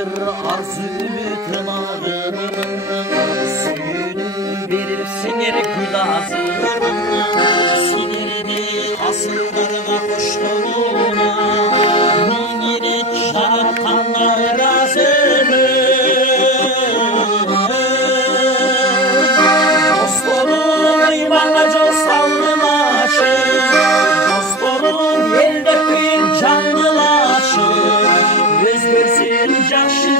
Yatır arzu tımağının, suyunu verir sinir gülazının, sinirini asıldırma kuşluğuna, minirek şarkanlar razını. Dostlarım eyvallah costanlı maçı, dostlarım elde bir canlı laçı, göz görsün caşı